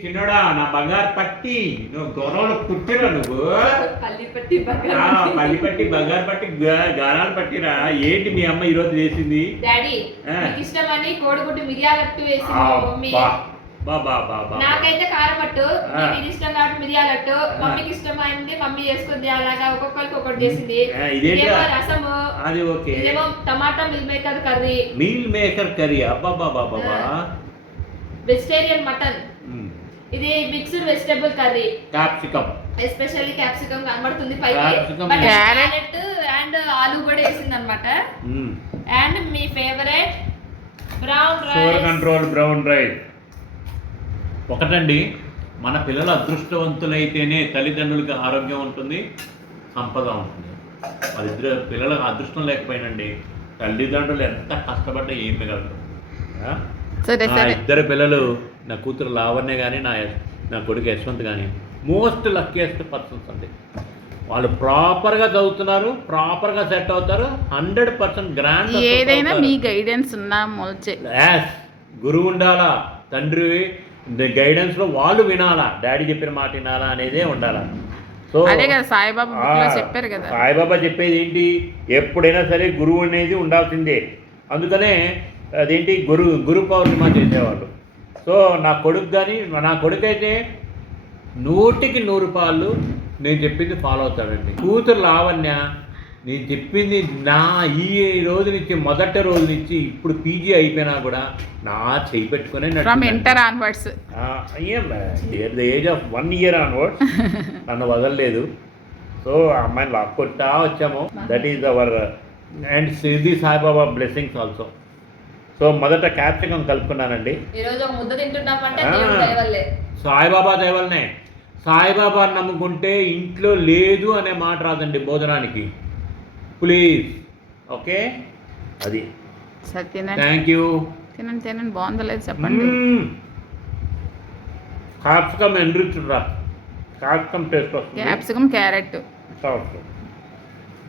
చిన్నోడా నా బంగారు పట్టి నువ్వు గొడవలు పుట్టిరా నువ్వు పల్లిపట్టి బంగారు పట్టి గారాలు పట్టిరా. ఏంటి మీ అమ్మ ఈరోజు చేసింది? డాడీ ఇష్టమని కోడిగుడ్డు మిరియాలట్టు వేసింది. నాకైతే కారమట్టు, నీకు ఇష్టం కాబట్టి మిరియాలట్టు, మమ్మీకి ఇష్టమైంది మమ్మీ చేసుకుంది. అలాగా ఒక్కొక్కరికి ఒక్కటి చేసింది. రసము, అది ఓకే. ఇదేమో tomato meal maker curry. Meal maker curry, అబ్బా. వెజిటేరియన్ మటన్, ఇది mixed vegetable curry. Capsicum, especially capsicum కనబడుతుంది పైకి. క్యారెట్ అండ్ ఆలు కూడా వేసింది అన్నమాట. అండ్ మీ favourite brown rice, sugar control brown rice. ఒకటండి, మన పిల్లలు అదృష్టవంతులైతేనే తల్లిదండ్రులకి ఆరోగ్యం ఉంటుంది, సంపద ఉంటుంది. వాళ్ళిద్దరు పిల్లలకు అదృష్టం లేకపోయినండి తల్లిదండ్రులు ఎంత కష్టపడ్డా ఏం మిగలరు. ఇద్దరు పిల్లలు, నా కూతురు లావణ్య కానీ నా కొడుకు యశ్వంత్ కానీ మోస్ట్ లక్కీయెస్ట్ పర్సన్స్ అండి. వాళ్ళు ప్రాపర్గా చదువుతున్నారు, ప్రాపర్గా సెట్ అవుతారు, 100% గ్రాండ్. ఏదైనా మీ గైడెన్స్ ఉన్నా గురువు ఉండాలా, తండ్రి గైడెన్స్లో వాళ్ళు వినాలా, డాడీ చెప్పిన మాట వినాలా అనేదే ఉండాలా. సో అదే కదా సాయిబాబా చెప్పారు కదా. సాయిబాబా చెప్పేది ఏంటి, ఎప్పుడైనా సరే గురువు అనేది ఉండాల్సిందే. అందుకనే అదేంటి గురు పౌర్ణిమ చేసేవాళ్ళు. సో నా కొడుకు అయితే 100కి 100 నేను చెప్పింది ఫాలో అవుతాడండి. కూతురు లావణ్య నేను చెప్పింది ఈ రోజు నుంచి, మొదటి రోజు నుంచి ఇప్పుడు పీజీ అయిపోయినా కూడా నా చేయి పెట్టుకునే inter onwards, the age of 1 year onwards నన్ను వదలలేదు. సో ఆ అమ్మాయిని లాక్కొట్టా వచ్చాము. That is our and Siddhi Saibaba blessings also. So మొదట క్యాప్సికం కలుపుకున్నానండి. సాయిబాబా దయవల్లనే. సాయిబాబా నమ్ముకుంటే ఇంట్లో లేదు అనే మాట రాదండి భోజనానికి. ప్లీజ్, ఓకే, అది. Thank you. తినండి బాగుందో లేదు చెప్పండి. క్యాప్సికం ఎన్రిచ్డ్ రా, క్యాప్సికం టేస్ట్ వస్తుంది. Capsicum, carrot,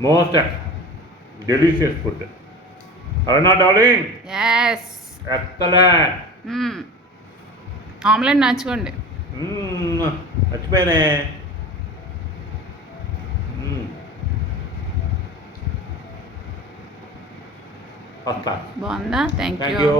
most delicious food. అవునా డార్లింగ్? yes, excellent. ఆమ్లెట్ నచ్చుకోండి. మర్చిపోయానే. బాగుందా? Thank you.